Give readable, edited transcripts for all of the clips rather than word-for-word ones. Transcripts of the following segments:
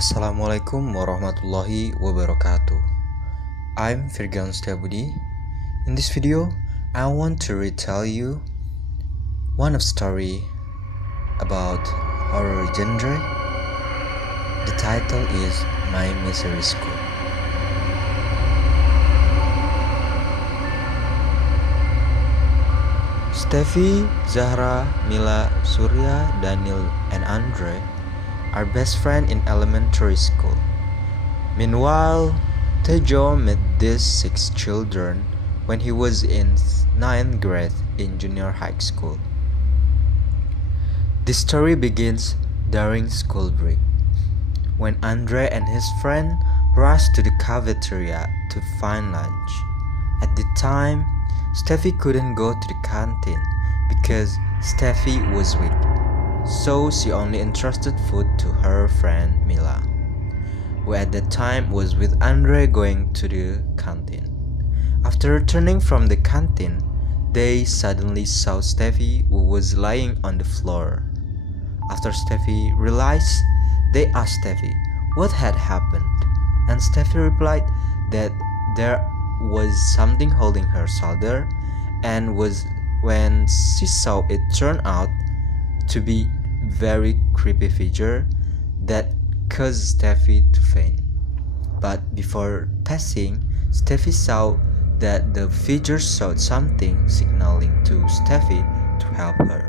Assalamualaikum warahmatullahi wabarakatuh. I'm Firgiawan Budi. In this video, I want to retell you one of story about horror genre. The title is My Misery School. Steffy, Zahra, Mila, Surya, Daniel, and Andre are best friends in elementary school. Meanwhile, Tejo met these 6 children when he was in 9th grade in junior high school. The story begins during school break, when Andre and his friend rushed to the cafeteria to find lunch. At the time, Steffy couldn't go to the canteen because Steffy was weak, so she only entrusted food to her friend Mila, who at that time was with Andre going to the canteen. After returning from the canteen, they suddenly saw Steffy, who was lying on the floor. After Steffy realized, they asked Steffy what had happened, and Steffy replied that there was something holding her shoulder, and when she saw it turned out to be very creepy figure that caused Steffy to faint. But before passing, Steffy saw that the figure showed something signaling to Steffy to help her.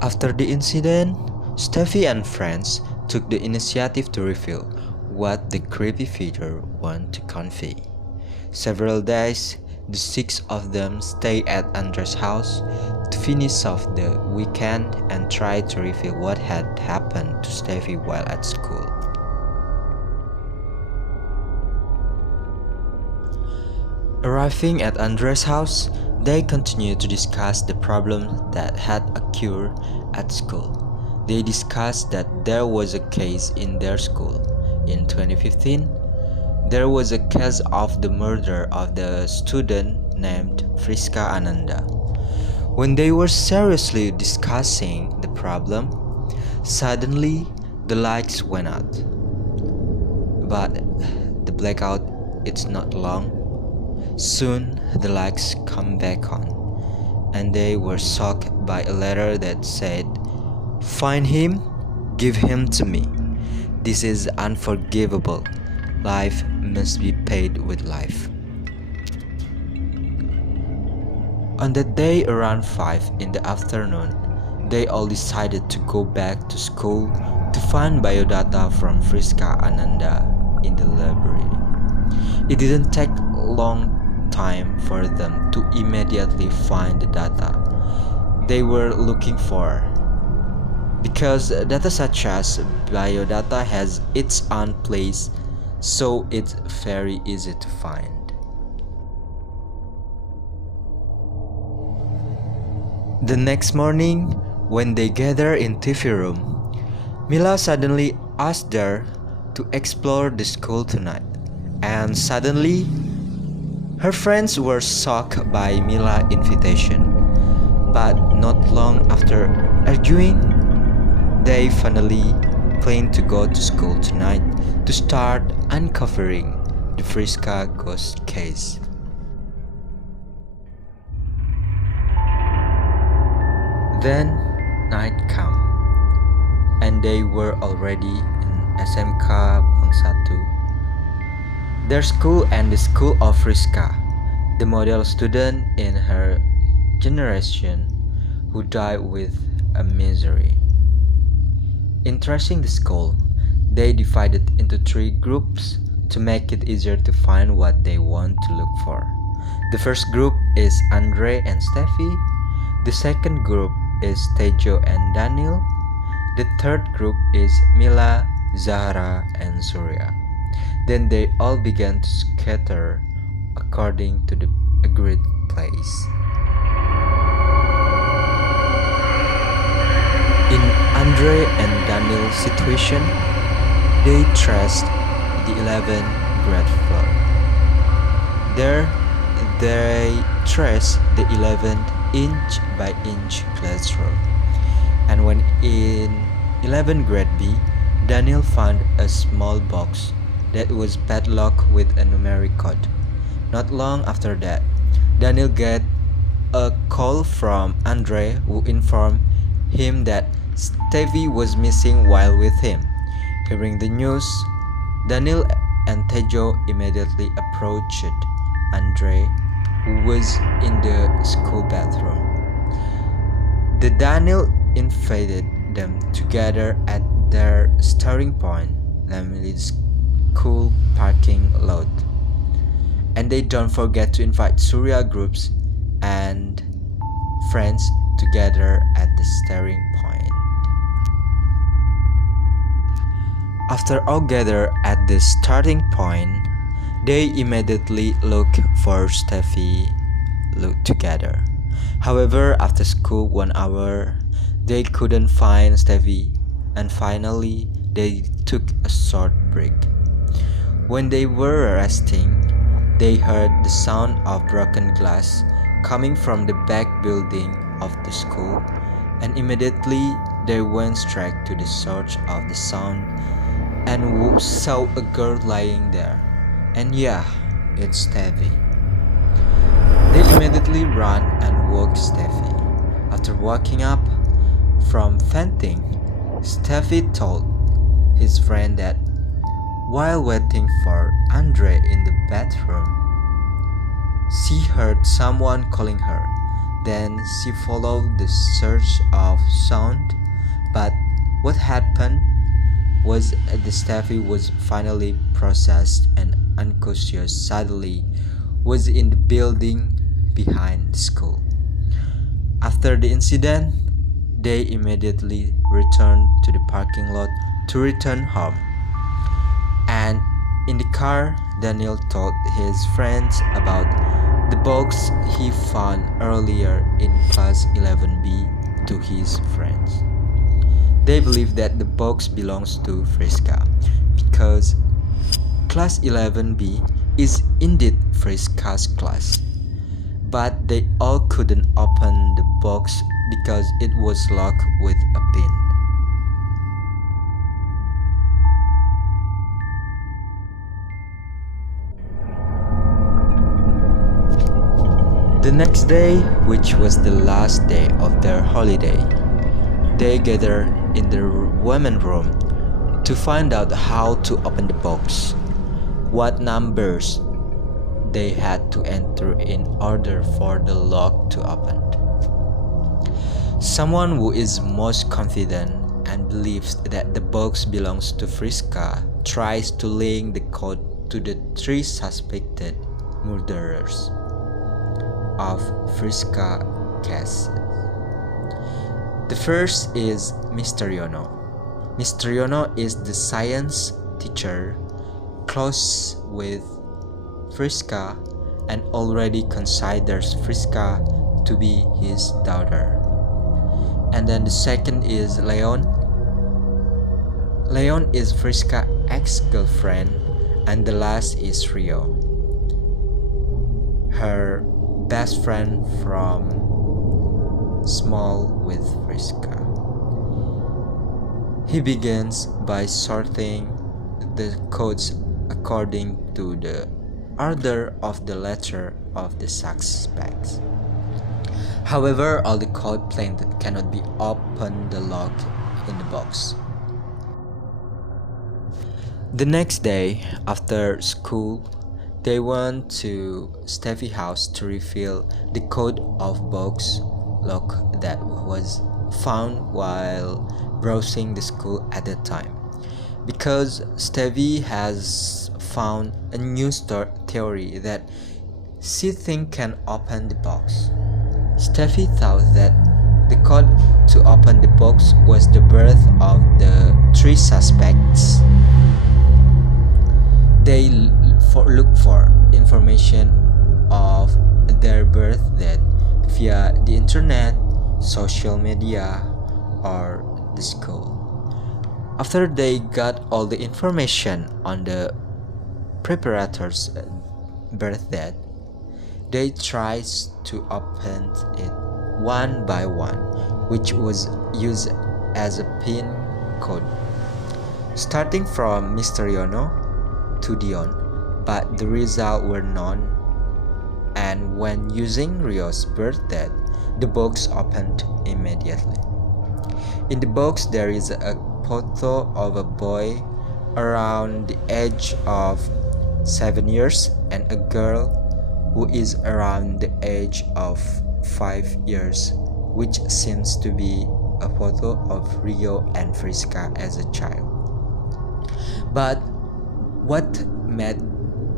After the incident, Steffy and friends took the initiative to reveal what the creepy figure wanted to convey. Several days, the 6 of them stayed at Andre's house to finish off the weekend and try to reveal what had happened to Steffy while at school. Arriving at Andre's house, they continued to discuss the problem that had occurred at school. They discussed that there was a case in their school. In 2015, there was a case of the murder of the student named Friska Ananda. When they were seriously discussing the problem, suddenly the lights went out. But the blackout is not long. Soon the lights come back on, and they were shocked by a letter that said, "Find him, give him to me. This is unforgivable. Life must be paid with life." On that day around 5 in the afternoon, they all decided to go back to school to find biodata from Friska Ananda in the library. It didn't take a long time for them to immediately find the data they were looking for, because data such as biodata has its own place, so it's very easy to find. The next morning, when they gathered in TV room, Mila suddenly asked her to explore the school tonight, and suddenly her friends were shocked by Mila's invitation. But not long after arguing, they finally planned to go to school tonight to start uncovering the Friska ghost case. Then night came, and they were already in SMK Bangsatu, their school and the school of Friska, the model student in her generation who died with a misery. In tracing the school, they divided into 3 groups to make it easier to find what they want to look for. The first group is Andre and Steffy. The second group is Tejo and Daniel. The third group is Mila, Zahra, and Surya. Then they all began to scatter according to the agreed place. In Andre and Daniel's situation, they traced the 11th grade floor. There, they traced the 11th inch by inch classroom. And when in 11th grade B, Daniel found a small box that was padlocked with a numeric code. Not long after that, Daniel got a call from Andre, who informed him that Steffy was missing while with him. Hearing the news, Daniel and Tejo immediately approached Andre, who was in the school bathroom. The Daniel invited them together at their starting point, namely the school parking lot. And they don't forget to invite Surya groups and friends together at the starting point. After all gather at the starting point, they immediately look for Steffy together. However, after school 1 hour, they couldn't find Steffy, and finally they took a short break. When they were resting, they heard the sound of broken glass coming from the back building of the school, and immediately they went straight to the source of the sound and saw a girl lying there. And yeah, it's Steffy. They immediately ran and woke Steffy. After waking up from fainting, Steffy told his friend that while waiting for Andre in the bathroom, she heard someone calling her. Then she followed the search of sound, but what happened was the Steffy was finally processed and unconscious suddenly was in the building behind the school. After the incident, they immediately returned to the parking lot to return home. And in the car, Daniel told his friends about the box he found earlier in class 11B to his friends. They believe that the box belongs to Friska because class 11B is indeed Friska's class. But they all couldn't open the box because it was locked with a pin. The next day, which was the last day of their holiday, they gathered in the women's room to find out how to open the box, what numbers they had to enter in order for the lock to open. Someone who is most confident and believes that the box belongs to Friska tries to link the code to the 3 suspected murderers of Friska case. The first is Mr. Yono. Mr. Yono is the science teacher close with Friska and already considers Friska to be his daughter. And then the second is Leon. Leon is Friska's ex-girlfriend, and the last is Rio, her best friend from small with Friska. He begins by sorting the codes according to the order of the letter of the suspects. However, all the code planted cannot be opened the lock in the box. The next day, after school, they went to Steffy's house to reveal the code of box lock that was found while browsing the school at that time. Because Steffy has found a new theory that she thinks can open the box. Steffy thought that the code to open the box was the birth of the 3 suspects. They look for information of their birth date via the internet, social media, or the school. After they got all the information on the preparator's birth date, they tried to open it one by one which was used as a pin code, starting from Misteriono to Dion, but the results were known, and when using Rio's birth date, the box opened immediately. In the box there is a photo of a boy around the age of 7 years and a girl who is around the age of 5 years, which seems to be a photo of Rio and Friska as a child. But what made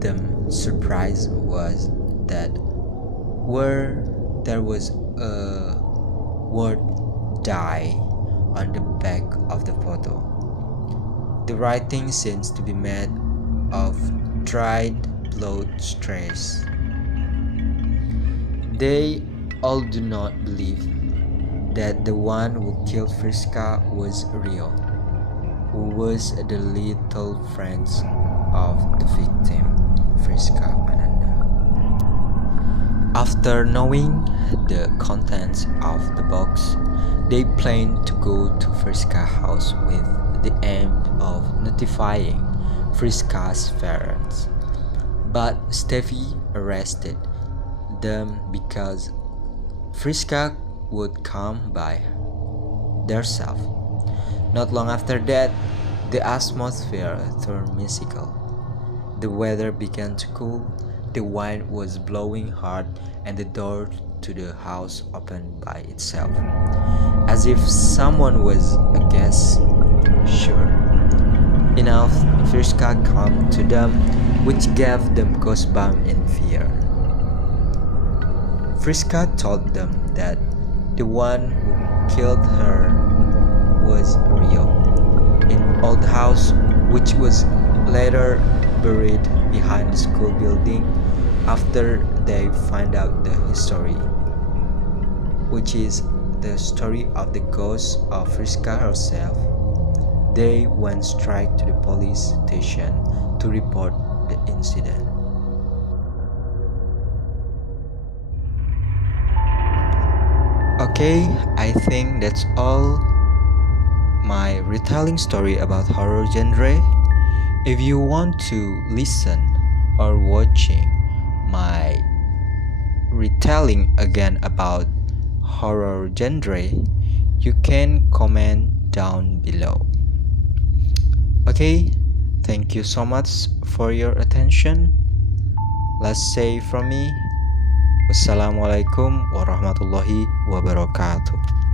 them surprised was that where there was a word die on the back of the photo. The writing seems to be made of dried blood strays. They all do not believe that the one who killed Friska was Rio, who was the little friend of the victim, Friska Ananda. After knowing the contents of the box, they planned to go to Friska's house with the aim of notifying Friska's parents. But Steffy arrested them because Friska would come by herself. Not long after that, the atmosphere turned mystical. The weather began to cool, the wind was blowing hard, and the door to the house opened by itself, as if someone was a guest. Sure enough, Friska came to them, which gave them goosebumps in fear. Friska told them that the one who killed her was Rio, in old house which was later buried behind the school building after they find out the history, which is the story of the ghost of Friska herself. They went straight to the police station to report the incident. Okay, I think that's all my retelling story about horror genre. If you want to listen or watching my retelling again about horror genre, you can comment down below. Okay, thank you so much for your attention. Let's say from me, wassalamualaikum warahmatullahi wabarakatuh.